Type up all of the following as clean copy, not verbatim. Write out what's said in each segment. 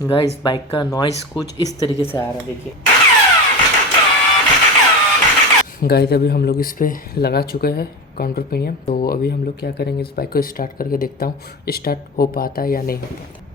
Guys bike का noise कुछ इस तरीके से आ रहा है, देखिए। गाइस अभी हम लोग इस पे लगा चुके हैं काउंटर प्रीमियम। तो अभी हम लोग क्या करेंगे, इस बाइक को स्टार्ट करके देखता हूँ स्टार्ट हो पाता है या नहीं हो पाता।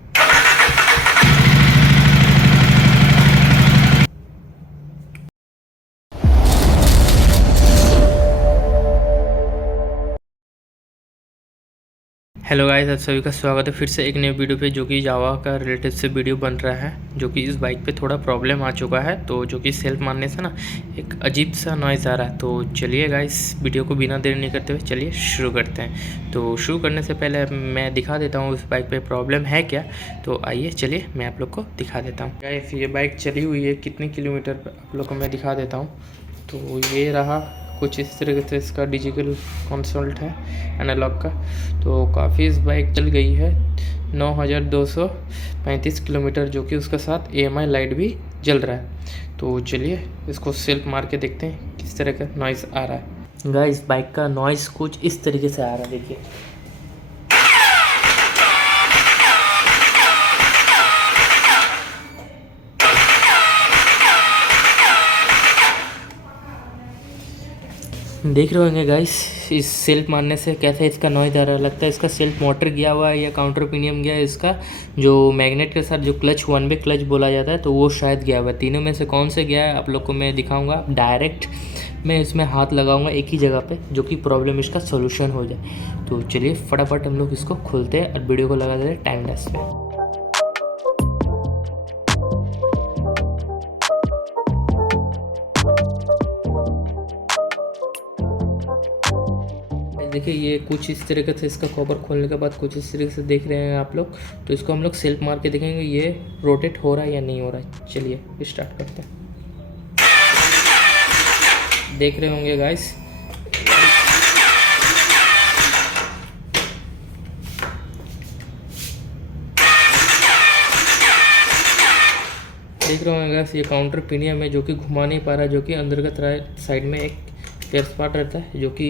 हेलो गाइस, आप सभी का स्वागत है फिर से एक नए वीडियो पे, जो कि जावा का रिलेटेड से वीडियो बन रहा है। जो कि इस बाइक पे थोड़ा प्रॉब्लम आ चुका है, तो जो कि सेल्फ मारने से ना एक अजीब सा नॉइज़ आ रहा है। तो चलिए गाइस, वीडियो को बिना देर नहीं करते हुए चलिए शुरू करते हैं। तो शुरू करने से पहले मैं दिखा देता हूँ इस बाइक पे प्रॉब्लम है क्या। तो आइए चलिए मैं आप लोग को दिखा देता हूँ। गाइस ये बाइक चली हुई है कितने किलोमीटर पर, आप लोग को मैं दिखा देता हूँ। तो ये रहा कुछ इस तरीके से इसका डिजिटल कंसोल्ट है एनालॉग का। तो काफ़ी इस बाइक चल गई है 9235 किलोमीटर, जो कि उसके साथ EMI लाइट भी जल रहा है। तो चलिए इसको सेल्फ मार के देखते हैं किस तरह का नॉइज़ आ रहा है। गाइस बाइक का नॉइज़ कुछ इस तरीके से आ रहा है, देखिए। देख रहे होंगे गाइस, इस सेल्फ मारने से कैसे इसका नॉइज़ आ रहा है। लगता है इसका सेल्फ मोटर गया हुआ है या काउंटर पिनियम गया है। इसका जो मैग्नेट के साथ जो क्लच 1 वे क्लच बोला जाता है, तो वो शायद गया हुआ है। तीनों में से कौन से गया है आप लोग को मैं दिखाऊंगा डायरेक्ट। मैं इसमें हाथ लगाऊंगा एक ही जगह पे, जो कि प्रॉब्लम इसका सोल्यूशन हो जाए। तो चलिए फटाफट हम लोग इसको खोलते हैं और वीडियो को लगा देते हैं टाइम लैप्स पे। देखिए ये कुछ इस तरीके से इसका कवर खोलने के बाद कुछ इस तरीके से देख रहे हैं आप लोग। तो इसको हम लोग सेल्फ मार के देखेंगे ये रोटेट हो रहा है या नहीं हो रहा है। चलिए स्टार्ट करते हैं। देख रहे होंगे गाइस, देख रहे होंगे गाइस, ये काउंटर पिनियम है जो कि घुमा नहीं पा रहा है। जो कि अंदर का साइड में एक पेयर स्पार्ट रहता है जो कि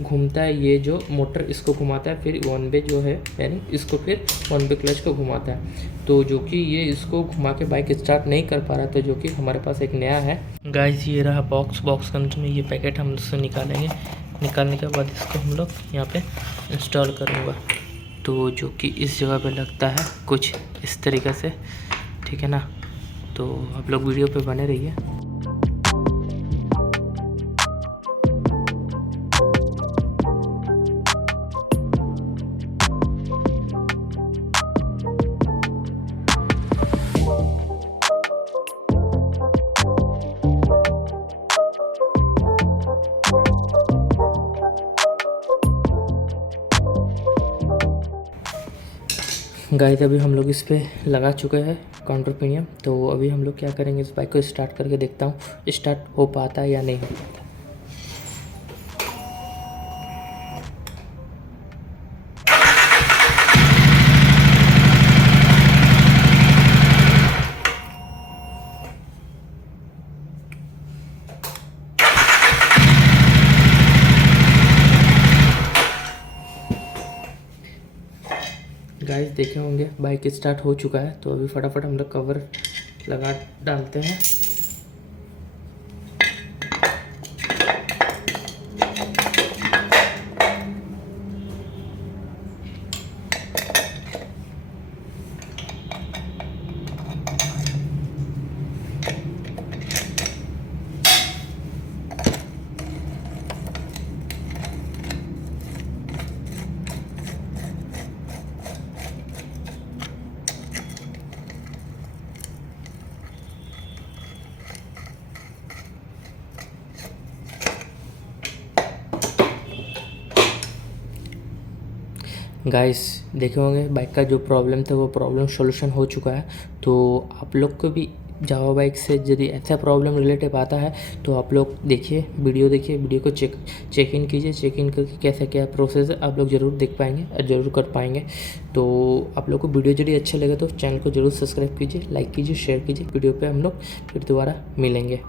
घूमता है। ये जो मोटर इसको घुमाता है, फिर 1 वे जो है यानी इसको फिर 1 वे क्लच को घुमाता है। तो जो कि ये इसको घुमा के बाइक स्टार्ट नहीं कर पा रहा था, जो कि हमारे पास एक नया है। गाइस ये रहा बॉक्स के अंदर में ये पैकेट हम उससे निकालेंगे। निकालने के बाद इसको हम लोग यहाँ पे इंस्टॉल करूँगा। तो जो कि इस जगह पे लगता है कुछ इस तरीके से, ठीक है ना। तो आप लोग वीडियो पे बने रहिए। गाइस अभी हम लोग इस पे लगा चुके हैं काउंटर प्रीमियम। तो अभी हम लोग क्या करेंगे, इस बाइक को स्टार्ट करके देखता हूँ स्टार्ट हो पाता है या नहीं हो पाता। गाइस देखे होंगे बाइक स्टार्ट हो चुका है। तो अभी फटाफट हम लोग कवर लगा डालते हैं। गाइस देखे होंगे बाइक का जो प्रॉब्लम था वो प्रॉब्लम सॉल्यूशन हो चुका है। तो आप लोग को भी जावा बाइक से यदि ऐसा प्रॉब्लम रिलेटिव आता है तो आप लोग देखिए, वीडियो को चेक इन कीजिए। चेक इन करके कैसा क्या प्रोसेस है आप लोग ज़रूर देख पाएंगे और ज़रूर कर पाएंगे। तो आप लोग को वीडियो यदि अच्छा लगे तो चैनल को ज़रूर सब्सक्राइब कीजिए, लाइक कीजिए, शेयर कीजिए। वीडियो पे हम लोग फिर दोबारा मिलेंगे।